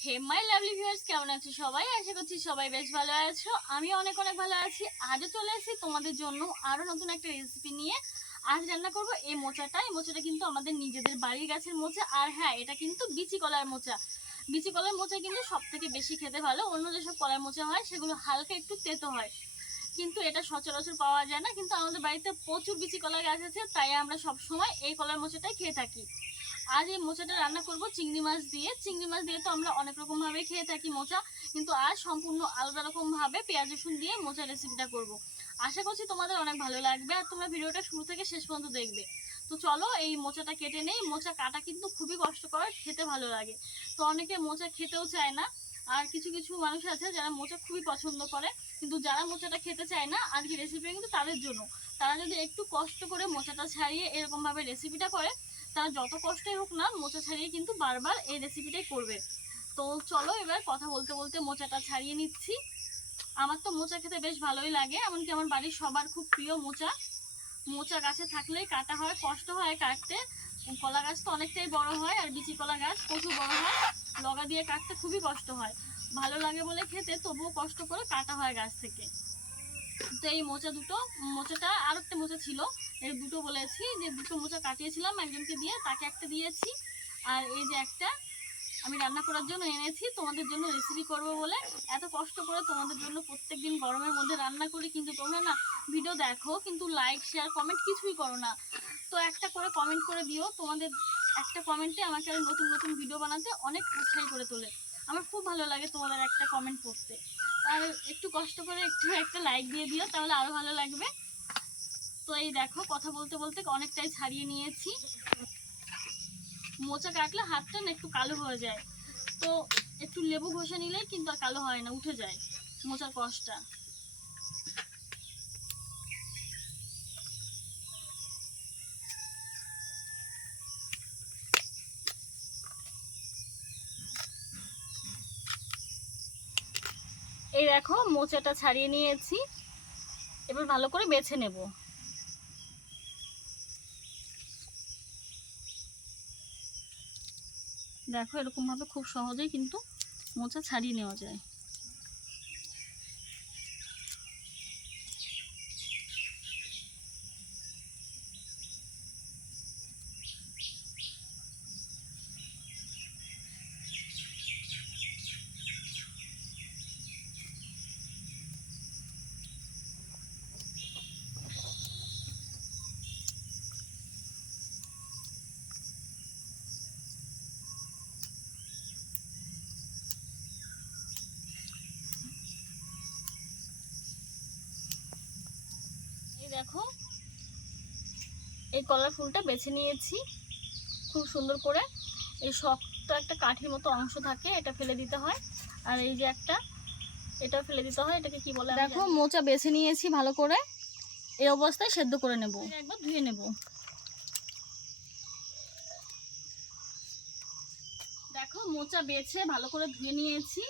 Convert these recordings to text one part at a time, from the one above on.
Hey my lovely viewers কেমন আছো সবাই? আশা করছি সবাই বেশ ভালো আছো। আমি অনেক অনেক ভালো আছি। আজও চলে এসেছি তোমাদের জন্য আরও নতুন একটা রেসিপি নিয়ে। আজ রান্না করব এই মোচাটা। এই মোচাটা কিন্তু আমাদের নিজেদের বাড়ির গাছের মোচা। আর হ্যাঁ এটা কিন্তু বিচি কলার মোচা। বিচি কলার মোচা কিন্তু সব থেকে বেশি খেতে ভালো। অন্য যেসব কলার মোচা হয়, সেগুলো হালকা একটু তেতো হয়। কিন্তু এটা সচরাচর পাওয়া যায় না। কিন্তু আমাদের বাড়িতে প্রচুর বিচি কলার গাছ আছে, তাই আমরা সব সময় এই কলার মোচাটাই খেয়ে থাকি। আজ এই মোচাটা রান্না করব চিংড়ি মাছ দিয়ে। চিংড়ি মাছ দিয়ে তো আমরা অনেক রকম ভাবে খেয়ে থাকি মোচা, কিন্তু আজ সম্পূর্ণ আলাদা রকম ভাবে পেঁয়াজ, রসুন দিয়ে মোচা রেসিপিটা করব। আশা করছি তোমাদের অনেক ভালো লাগবে আর তোমরা ভিডিওটা শুরু থেকে শেষ পর্যন্ত দেখবে। তো চলো এই মোচাটা কেটে নেই। মোচা কাটা কিন্তু খুবই কষ্টকর, খেতে ভালো লাগে। তো অনেকে মোচা খেতেও চায় না। আর কিছু কিছু মানুষ আছে যারা মোচা খুবই পছন্দ করে, কিন্তু যারা মোচাটা খেতে চায় না আজকে রেসিপিটা কিন্তু তাদের জন্য। তারা যদি একটু কষ্ট করে মোচাটা ছাড়িয়ে এরকমভাবে রেসিপিটা করে, তারা যত কষ্টই হোক না মোচা ছাড়িয়ে কিন্তু বারবার এই রেসিপিটাই করবে। তো চলো এবার কথা বলতে বলতে মোচাটা ছাড়িয়ে নিচ্ছি। আমার তো মোচা খেতে বেশ ভালোই লাগে, এমনকি আমার বাড়ির সবার খুব প্রিয় মোচা। মোচা গাছে থাকলেই কাটা হয়, কষ্ট হয় কাটতে। কলা গাছ তো অনেকটাই বড় হয় আর বিচি কলা গাছ প্রচুর বড় হয়। লগা দিয়ে কাটতে খুবই কষ্ট হয়। ভালো লাগে বলে খেতে তবুও কষ্ট করে কাটা হয় গাছ থেকে। তো এই মোচা দুটো, মোচাটা আর একটা মোচা ছিল। এই দুটো বলেছি, যে দুটো মোচা কাটিয়েছিলাম, একজনকে দিয়ে তাকে একটা দিয়েছি। আর এই যে একটা আমি রান্না করার জন্য এনেছি, তোমাদের জন্য রেসিপি করব বলে। এত কষ্ট করে তোমাদের জন্য প্রত্যেকদিন গরমের মধ্যে রান্না করি, কিন্তু তোমরা না ভিডিও দেখো, কিন্তু লাইক শেয়ার কমেন্ট কিছুই করো না। তো একটা করে কমেন্ট করে দিও। তোমাদের একটা কমেন্টে আমাকে আরও নতুন নতুন ভিডিও বানাতে অনেক উৎসাহী করে তোলে। আমার খুব ভালো লাগে তোমাদের একটা কমেন্ট পড়তে আর একটু কষ্ট করে একটু একটা লাইক দিয়ে দিও, তাহলে আরও ভালো লাগবে। তো এই দেখো, কথা বলতে বলতে অনেকটাই ছাড়িয়ে নিয়েছি। মোচা কাটলে হাতটা না একটু কালো হয়ে যায়। তো একটু লেবু ঘষে নিলেই কিন্তু আর কালো হয় না, উঠে যায় মোচার কষটা। এই দেখো, মোচাটা ছাড়িয়ে নিয়েছি। এবার ভালো করে বেছে নেব। দেখো, এরকমভাবে খুব সহজেই কিন্তু মোচা ছাড়িয়ে নেওয়া যায়। দেখো। এই কলার ফুলটা বেছে নিয়েছি। খুব সুন্দর করে। এই শক্ত একটা কাঠির মতো অংশ থাকে এটা ফেলে দিতে হয়। আর এই যে একটা এটা ফেলে দিতে হয়। এটাকে কি বলে দেখো মোচা বেছে নিয়েছি ভালো করে। এই অবস্থায় সেদ্ধ করে নেব। একবার ধুয়ে নেব। দেখো মোচা বেছে ভালো করে ধুয়ে নিয়েছি।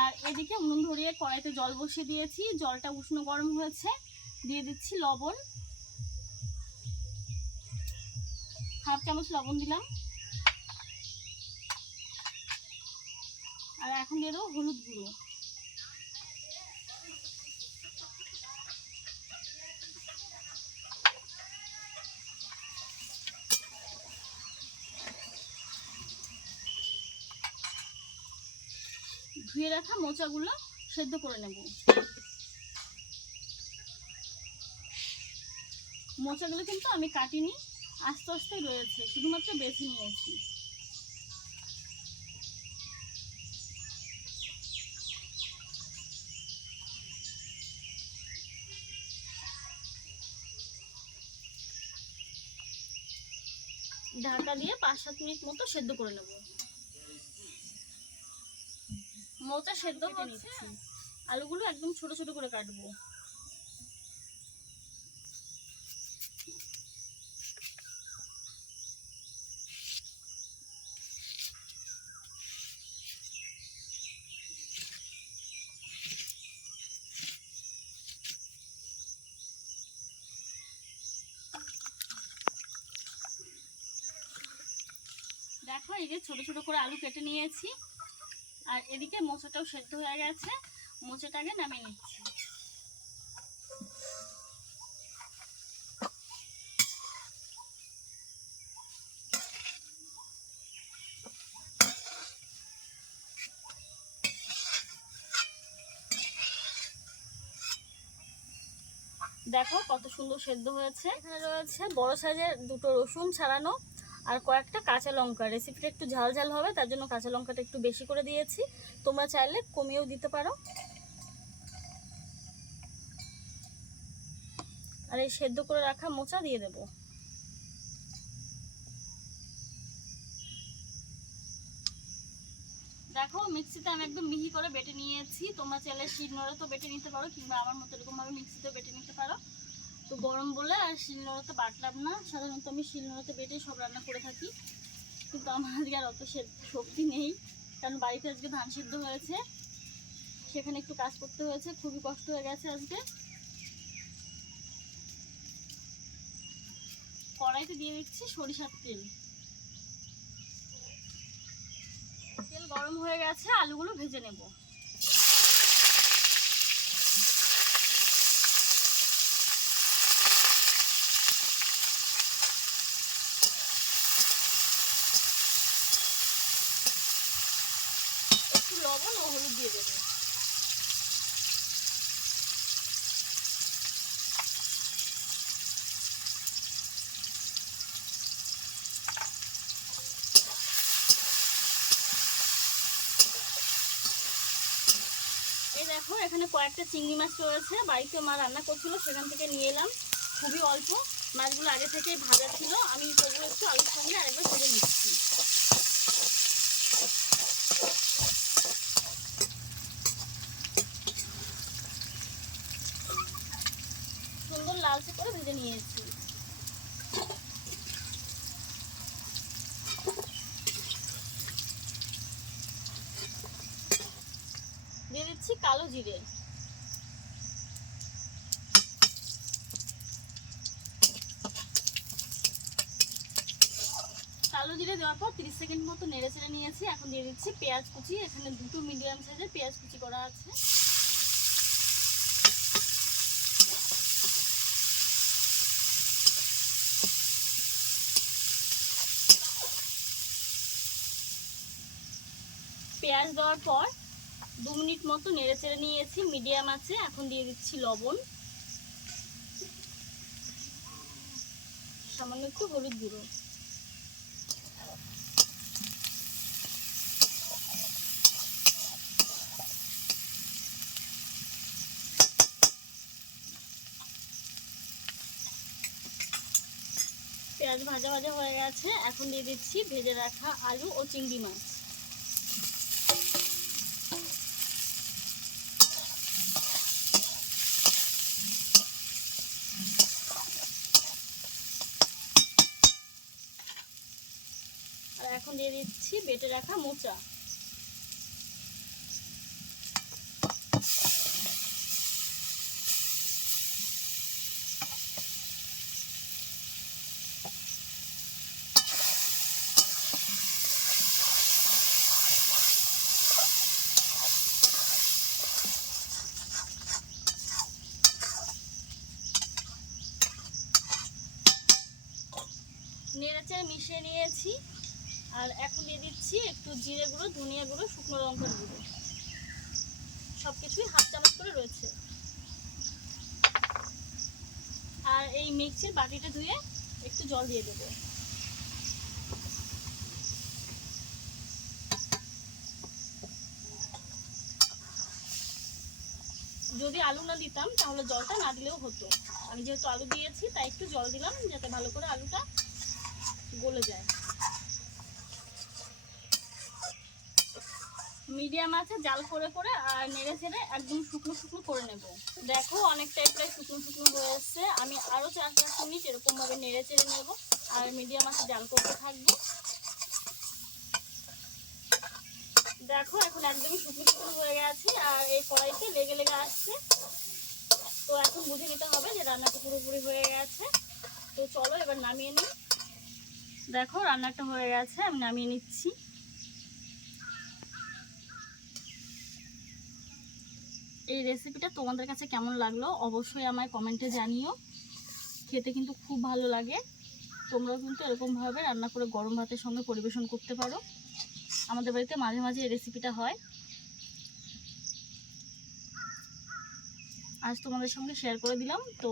আর এদিকে উনুন ধরিয়ে কড়াইতে জল বসিয়ে দিয়েছি। জলটা উষ্ণ গরম হয়েছে। দিয়ে দিচ্ছি লবণ। হাফ চামচ লবণ দিলাম। আর এখন দিয়ে দেবো হলুদ গুঁড়ো। ধুয়ে রাখা মোচাগুলো সেদ্ধ করে নেব। মোচাগুলো কিন্তু আমি কাটিনি আস্তে আস্তে রয়েছে শুধুমাত্র বেছে নিয়েছি। ঢাকা দিয়ে পাঁচ সাত মিনিট মতো সেদ্ধ করে নেব। মোচা সেদ্ধ হচ্ছে আলুগুলো একদম ছোট ছোট করে কাটবো। দেখো, এই যে ছোট ছোট করে আলু কেটে নিয়েছি। আর এদিকে মোচাটাও সেদ্ধ হয়ে গেছে। মোচাটাকে নামিয়ে নিচ্ছি। দেখো কত সুন্দর সেদ্ধ হয়েছে। এখানে রয়েছে বড় সাইজের দুটো রসুন ছাড়ানো আর কয়েকটা কাঁচা লঙ্কা রেসিপিটা একটু ঝাল ঝাল হবে, তার জন্য কাঁচা লঙ্কাটা একটু বেশি করে দিয়েছি। তোমরা চাইলে কমিয়েও দিতে পারো। আর এই সেদ্ধ করে রাখা মোচা দিয়ে দেবো। দেখো, মিক্সিতে আমি একদম মিহি করে বেটে নিয়েছি। তোমরা চাইলে শিলনোড়ে তো বেটে নিতে পারো, কিংবা আমার মতো এরকমভাবে মিক্সিতে বেটে নিতে পারো। তো গরম বলে আর শিলনোড়াতে বাটলাম না। সাধারণত আমি শিলনোড়াতে বেটেই সব রান্না করে থাকি। কিন্তু আমার আজকে আর অত শক্তি নেই। কারণ বাড়িতে আজকে ধান সিদ্ধ হয়েছে। সেখানে একটু কাজ করতে হয়েছে। খুবই কষ্ট হয়ে গেছে আজকে। কড়াইতে দিয়ে দিচ্ছি সরিষার তেল। তেল গরম হয়ে গেছে, আলুগুলো ভেজে নেব। একটু লবণ ও হলুদ দিয়ে দেবো এই দেখো, এখানে কয়েকটা চিংড়ি মাছ রয়েছে। বাড়িতে মা রান্না করছিল, সেখান থেকে নিয়ে এলাম। খুবই অল্প। মাছগুলো আগে থেকেই ভাজা ছিল। আমি সেগুলো একটু আলুর সঙ্গে আরেকবার ভেজে নিচ্ছি সুন্দর লালচে করে ভেজে নিয়েছি। দিয়ে দিচ্ছি কালো জিরে। কালো জিরে দেওয়ার পর তিরিশ সেকেন্ড মতো নেড়ে চেড়ে নিয়েছি। এখন দিয়ে দিচ্ছি পেঁয়াজ কুচি। এখানে দুটো মিডিয়াম সাইজের পেঁয়াজ কুচি করা আছে। পেঁয়াজ দেওয়ার পর দু মিনিট মতো নেড়ে চেড়ে নিয়েছি, মিডিয়াম আছে, এখন দিয়ে দিচ্ছি লবণ। সামান্য একটু হলুদ গুঁড়ো। পেঁয়াজ ভাজা ভাজা হয়ে গেছে, এখন দিয়ে দিচ্ছি ভেজে রাখা আলু ও চিংড়ি মাছ। আর এখন দিয়ে দিচ্ছি বেটে রাখা মোচা। নেড়েচেড়ে মিশিয়ে নিয়েছি। আর এখন দিয়ে দিচ্ছি একটু জিরে গুঁড়ো, ধনিয়া গুঁড়ো, শুকনো লঙ্কার গুঁড়ো। সব কিছুই হাফ চামচ করে রয়েছে। আর এই মিক্সির বাটিটা ধুয়ে একটু জল দিয়ে দেবো। যদি আলু না দিতাম, তাহলে জলটা না দিলেও হতো। আমি যেহেতু আলু দিয়েছি, তাই একটু জল দিলাম, যাতে ভালো করে আলুটা গলে যায়। মিডিয়াম আছে, জাল করে করে আর নেড়ে ছেড়ে একদম শুকনো শুকনো করে নেব। দেখো অনেকটাই প্রায় শুকনো শুকনো হয়ে এসছে। আমি আরও চার পাঁচ মিনিট এরকমভাবে নেড়ে চেড়ে নেব আর মিডিয়াম আছে জাল করতে থাকব। দেখো এখন একদমই শুকনো শুকনো হয়ে গেছে আর এই কড়াইতে লেগে লেগে আসছে। তো এখন বুঝে নিতে হবে যে রান্নাটা পুরোপুরি হয়ে গেছে। তো চলো এবার নামিয়ে নিই। দেখো রান্নাটা হয়ে গেছে, আমি নামিয়ে নিচ্ছি। এই রেসিপিটা তোমাদের কাছে কেমন লাগল অবশ্যই আমায় কমেন্টে জানিও। খেতে কিন্তু খুব ভালো লাগে। তোমরাও কিন্তু এরকমভাবে রান্না করে গরম ভাতের সঙ্গে পরিবেশন করতে পারো। আমাদের বাড়িতে মাঝে মাঝে এই রেসিপিটা হয়। আজ তোমাদের সঙ্গে শেয়ার করে দিলাম, তো